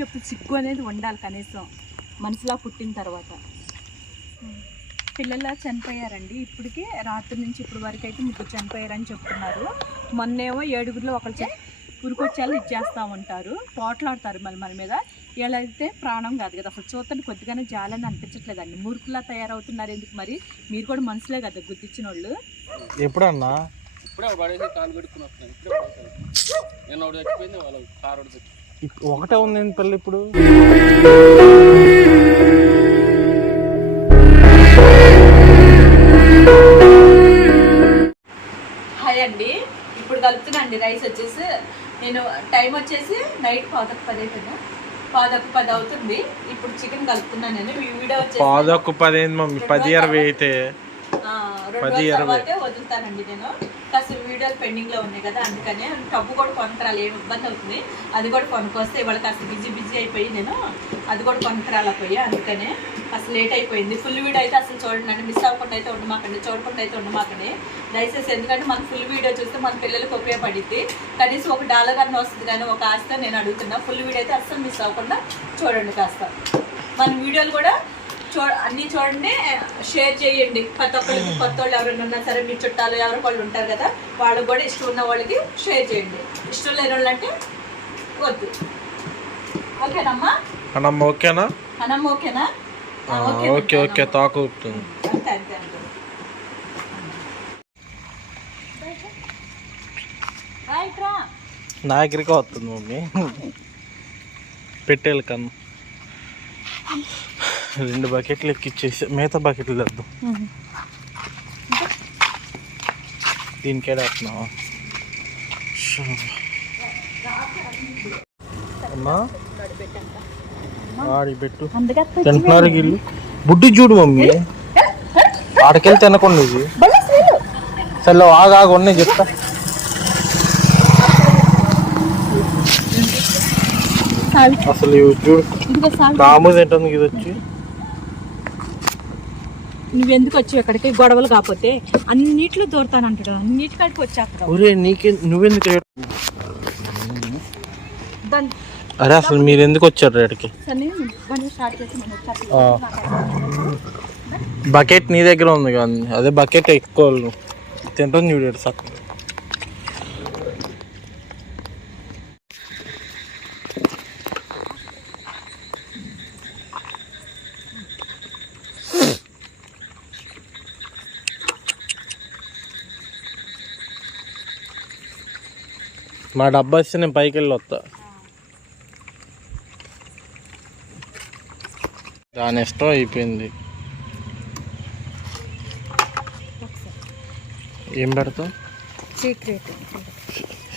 చెప్పు సిగ్గు అనేది ఉండాలి కనీసం. మనసులా పుట్టిన తర్వాత. పిల్లల చనిపోయారండి. ఇప్పటికి రాత్రి నుంచి ఇప్పుడు వరకు అయితే ముగ్గురు చనిపోయారని చెప్తున్నారు. మొన్నేమో ఏడుగురిలో ఒకరు చె- ఉరికొచ్చేళ్ళు ఇచ్చేస్తూ ఉంటారు. పోట్లాడతారు మళ్ళీ మన మీద. వీళ్ళైతే ప్రాణం కాదు కదా. అసలు చూస్తే కొద్దిగానే జాలని అనిపించట్లేదండి. మూర్ఖులా తయారవుతున్నారు ఎందుకు మరి? మీరు కూడా మనుషులే కదా గుర్తించిన వాళ్ళు ఎప్పుడన్నా? ఇప్పుడే పడేసి కాలు కడుక్కుని వస్తున్నాను ఇప్పుడే పడేసాను. నిన్న ఒకటి చచ్చిపోయింది వాళ్ళ కారు ఒకటి ఒకటే ఉంది తల్లి ఇప్పుడు? హాయ్ అండి. ఇప్పుడు కలుపుతున్నా అండి రైస్ వచ్చేసి. నేను టైం వచ్చేసి నైట్ పాదకు పది అయిపోయిందా? పాదకు పది అవుతుంది. ఇప్పుడు చికెన్ కలుపుతున్నాను నేను. ఈ వీడియో వచ్చేసి మమ్మీ. పది ఇరవై అయితే. రెండు పది, రోజుల. తర్వాతే వదులుతానండి నేను. కాస్త వీడియోలు పెండింగ్లో ఉన్నాయి కదా అందుకనే టబ్బు కూడా కొనుక్కరాలి ఏమి ఇబ్బంది అవుతుంది. అది కూడా కొనుక్కొస్తే ఇవాళ కాస్త బిజీ బిజీ అయిపోయి నేను అది కూడా కొనుక్కరాలపోయా అందుకనే అసలు లేట్ అయిపోయింది. ఫుల్ వీడియో అయితే అసలు చూడండి మిస్ అవ్వకుండా అయితే ఉండమాకండి చూడకుండా అయితే ఉండమాకండి. దయచేసి ఎందుకంటే మన ఫుల్ వీడియో చూస్తే మన పిల్లలకు ఉపయోగపడిద్ది. కనీసం ఒక డాలర్ అన్న వస్తుంది కానీ ఒక ఆస్త నేను అడుగుతున్నా. ఫుల్ వీడియో అయితే అస్సలు మిస్ అవ్వకుండా చూడండి కాస్త. మన వీడియోలు కూడా చూ అన్నీ చూడండి షేర్ చేయండి. ప్రతి ఒక్కరికి కొత్త వాళ్ళు ఎవరైనా ఉన్నా సరే మీ చుట్టాలు ఎవరో వాళ్ళు ఉంటారు కదా వాళ్ళకి కూడా ఇష్టం ఉన్న వాళ్ళకి షేర్ చేయండి. ఇష్టం లేని వాళ్ళు అంటే వద్దు. ఓకేనమ్మా? అన్నమ్మ ఓకేనా? అనమ్మ ఓకేనా? ఓకే ఓకే తాకు నా దగ్గరికి వస్తుంది మమ్మీ. పెట్టేది కన్ను. రెండు బకెట్లు ఎక్కిచ్చేసి మిగతా బకెట్లు వద్దు దీనికే వేస్తున్నావా? అమ్మా పెట్టు. తింటున్నారు గిల్లు? బుడ్డి చూడు మమ్మీ. ఆడకెళ్ళి తినకుండా ఇది. సరే ఆగు ఆగు ఉన్నాయి చెప్తా. అసలు చూడు. రాము తింటుంది ఇది వచ్చి. నువ్వెందుకు వచ్చావు ఇక్కడికి? గొడవలు కాకపోతే అన్నిట్లో దూరతానంటాడు అన్నిటికాడికి వచ్చేస్తావు ఒరే నీకే నువ్వెందుకు అరే అసలు మీరు ఎందుకు వచ్చారు రేడికి సరే. బకెట్ నీ దగ్గర ఉంది కానీ అదే బకెట్ ఎక్కువ తింటుంది చూడాడు సక్ మా డబ్బా వస్తే నేను పైకి వెళ్ళి వస్తా. దాని ఇష్టం అయిపోయింది. ఏం పెడతావు? సీక్రెట్.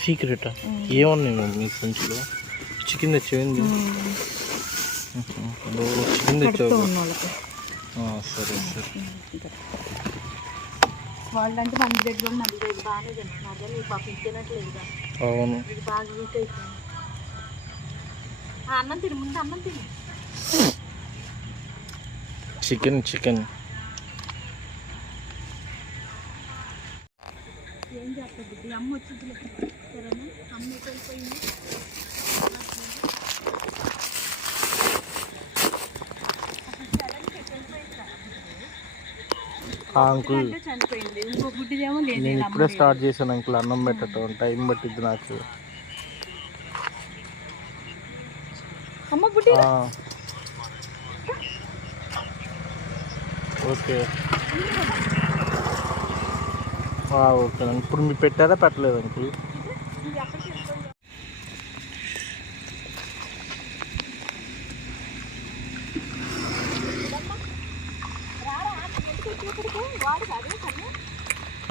సీక్రెటా? ఏమున్నాయి మమ్మీ సంచిలో? చికెన్ తెచ్చేవింది? చికెన్ తెచ్చావు సరే సరే. వాళ్ళంటే మన దగ్గర ఉన్న దగ్గర బాగానే తింటున్నారు కానీ ఈ పాపం తినట్లేదుగా అవును. ఇది బాగా వీక్ అయిపోయింది. ఆ, అన్నం తిని ముందు అన్నం తిని. చికెన్ చికెన్ ఏం చేస్తుంది అమ్మ వచ్చింది. సరేనా? అమ్మ వెళ్ళిపోయింది? అంకుల్ నేను ఇప్పుడే స్టార్ట్ చేశాను అంకుల్ అన్నం పెట్టడం టైం పట్టిద్ది నాకు. ఓకే. ఓకే. ఇప్పుడు మీరు పెట్టారా? పెట్టలేదు అంకుల్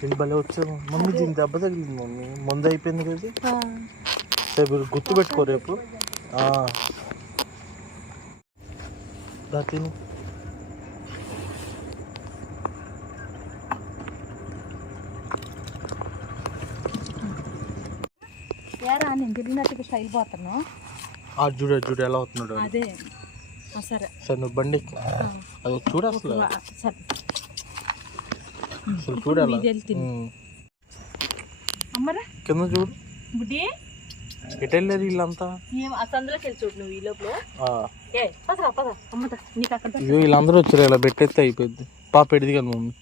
దీని భలే వచ్చావు. మమ్మీ దీని దెబ్బ తగిలింది మమ్మీ. ముందు అయిపోయింది కదా రేపు గుర్తు పెట్టుకో రేపు. తిను. ఏరా నేను తిరిగినట్టుగా స్టైల్ పోతున్నాను ఆ చూడు ఎలా అవుతున్నాడు. అదే. సరే. సరే నువ్వు బండి. అది చూడు అసలు. ఆ, సరే. అసలు కింద చూడు. బుడ్డి వీళ్ళంతా? ఇగో వీళ్ళందరూ వచ్చారు ఇలా పెట్టేస్తే అయిపోయింది. పాప పెడిది కదా మమ్మీ.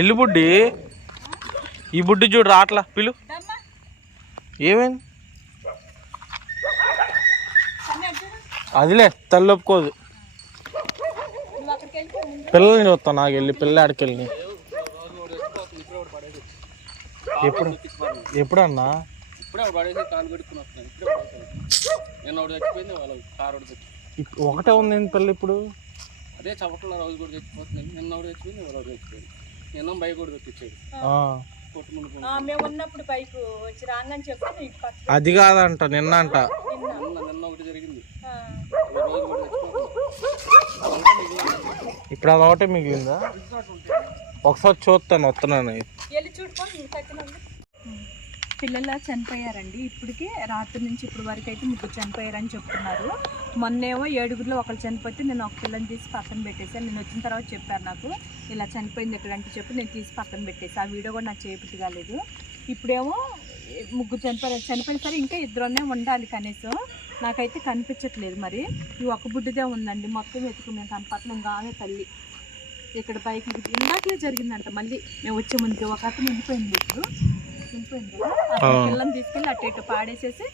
ఎల్లు బుడ్డి. ఈ బుడ్డి చూడు రాట్లా పిలు. ఏమైంది. అదిలే తల్లి ఒప్పుకోదు నువ్వు అక్కడికి వెళ్ళిపో ముందు. పిల్లల్ని చూస్తాను నాకు వెళ్ళి పిల్ల ఆడికి వెళ్ళి. ఎప్పుడు? ఎప్పుడన్నా? ఒకటి చచ్చిపోయింది వాళ్ళ కారు ఒకటి చచ్చి ఇప్- ఒకటే ఉంది ఏంటి పిల్ల ఇప్పుడు? అదే చవట్లో రోజు కూడా చచ్చిపోతుంది నిన్న ఒకటి చచ్చిపోయింది ఒకటి చచ్చిపోయింది నిన్న బైక్ కూడా ఆ, మేము ఉన్నప్పుడు బైక్ వచ్చి రాంగని చెప్తే అది కాదంట నిన్న అంట నిన్న నిన్న ఒకటి జరిగింది. ఆ, ఒక రోజు కూడా చచ్చిపోతుంది ఇప్పుడు అది ఒకటే మిగిలిందా? ఒకసారి చూస్తాను వస్తున్నాను. పిల్లలు చనిపోయారండి. ఇప్పటికి రాత్రి నుంచి ఇప్పుడు వరకు అయితే ముగ్గురు చనిపోయారని చెప్తున్నారు. మొన్నేమో ఏడుగురిలో ఒకరు చనిపోతే నేను ఒక పిల్లని తీసి పక్కన పెట్టేసాను నేను వచ్చిన తర్వాత చెప్పారు నాకు ఇలా చనిపోయింది ఎక్కడంటే చెప్పి నేను తీసి పక్కన పెట్టేసి ఆ వీడియో కూడా నాకు చేపట్టి కాలేదు. ఇప్పుడేమో ముగ్గురు చనిపోయారు. చనిపోయిన సరే ఇంకా ఇద్దరునే ఉండాలి కనీసం. నాకైతే కనిపించట్లేదు మరి. ఈ ఒక్క బుడ్డిదే ఉందండి. మొత్తం వెతుకున్నాం కనపట్నం కాదే తల్లి. ఇక్కడ పైకి ఇందాకలే జరిగిందంట మళ్ళీ. మేము వచ్చే ముందు ఒక అతను వెళ్ళిపోయింది ఇప్పుడు. పిల్లని తీసుకెళ్ళి అటు ఇటు పాడేసేసి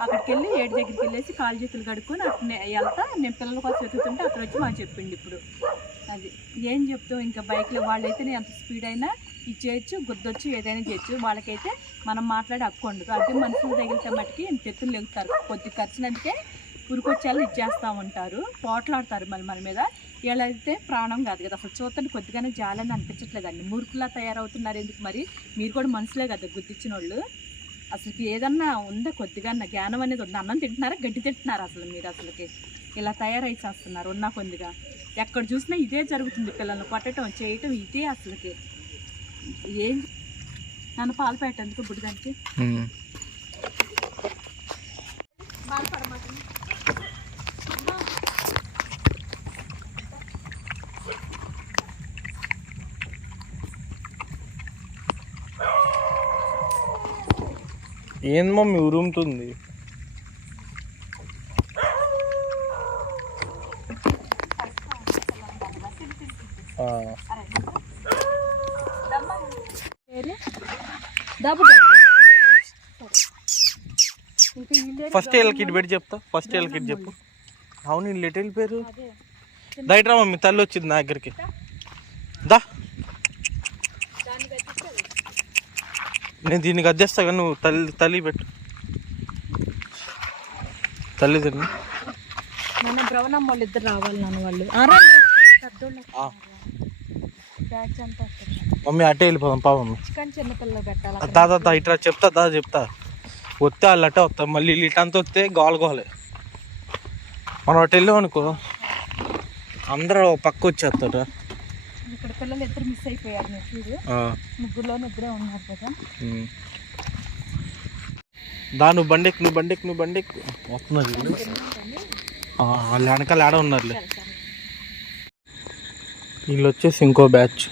అక్కడికి వెళ్ళి ఏడు దగ్గరికి వెళ్ళేసి కాలు చేతులు కడుక్కొని అటు నే- వెళ్తా. నేను పిల్లల కోసం వెతుకుతుంటే అక్కడ వచ్చి మాకు చెప్పిండు ఇప్పుడు. అది. ఏం చెప్తాం ఇంకా బైక్లో వాళ్ళైతే ఎంత స్పీడ్ అయినా ఇచ్చేయచ్చు గుర్తొచ్చు ఏదైనా చేయొచ్చు. వాళ్ళకైతే మనం మాట్లాడే హక్కు ఉండదు. అదే మనుషులు తగిలితే మట్టుకి తెత్తులు ఎగుతారు కొద్ది ఖర్చునందుకే ఉరికొచ్చేలా ఇచ్చేస్తూ ఉంటారు. పోట్లాడతారు మళ్ళీ మన మీద. వీళ్ళైతే ప్రాణం కాదు కదా. అసలు చూస్తే కొద్దిగానే జాలని అనిపించట్లేదండి మూర్ఖులా తయారవుతున్నారు ఎందుకు మరి? మీరు కూడా మనుషులే కదా గుర్తించిన వాళ్ళు అసలుకి ఏదన్నా ఉందా కొద్దిగా జ్ఞానం అనేది ఉంది? అన్నం తింటున్నారా? గడ్డి తింటున్నారా అసలు మీరు అసలుకి? ఇలా తయారై చేస్తున్నారు ఉన్న కొద్దిగా. ఎక్కడ చూసినా ఇదే జరుగుతుంది. పిల్లల్ని కొట్టడం చేయటం ఇదే అసలుకి. ఏం? నన్ను పాలు పెట్టేందుకు బుడిదానికి ఏంది మమ్మీ ఉరుముతుంది? ఆ, డబ్బు ఇంకా వీళ్ళే ఫస్ట్ వీళ్ళకి ఇటు పెట్టి చెప్తా. ఫస్ట్ వీళ్ళకి ఇటు చెప్పు అవును వీళ్ళు ఎటు వెళ్ళిపోయారు దయట్రా మమ్మీ తల్లి వచ్చింది నా దగ్గరికి. దా. నేను దీనికి అద్దెస్తా కానీ నువ్వు తల్లి తల్లి పెట్టు. తల్లి తిన్ను నన్ను బ్రవణమ్మ వాళ్ళు ఇద్దరు రావాలి నన్ను వాళ్ళు పెద్దోళ్ళు ఆ. బ్యాచ్ అంతా వస్తుంది. మమ్మీ అటే వెళ్ళిపోదాం పా మమ్మీ. దా దా ఇట్రా చెప్తా దా చెప్తా. వస్తే వాళ్ళు అట్టే వస్తా మళ్ళీ వీళ్ళు ఇటంతా వస్తే గోల గోలే. మనం అటు వెళ్ళాం అనుకో అందరూ పక్క వచ్చేస్తారు ఇక్కడ పిల్లలు ఇద్దరు మిస్ అయిపోయారు చూడు. ఇద్దరే ఉన్నారు కదా. దా నువ్వు బండెక్కి నువ్వు బండెక్కి నువ్వు బండెక్కి వస్తున్నారు వాళ్ళు వెనకాల ఆడ ఉన్నారులే. వీళ్ళు వచ్చేసి ఇంకో బ్యాచ్.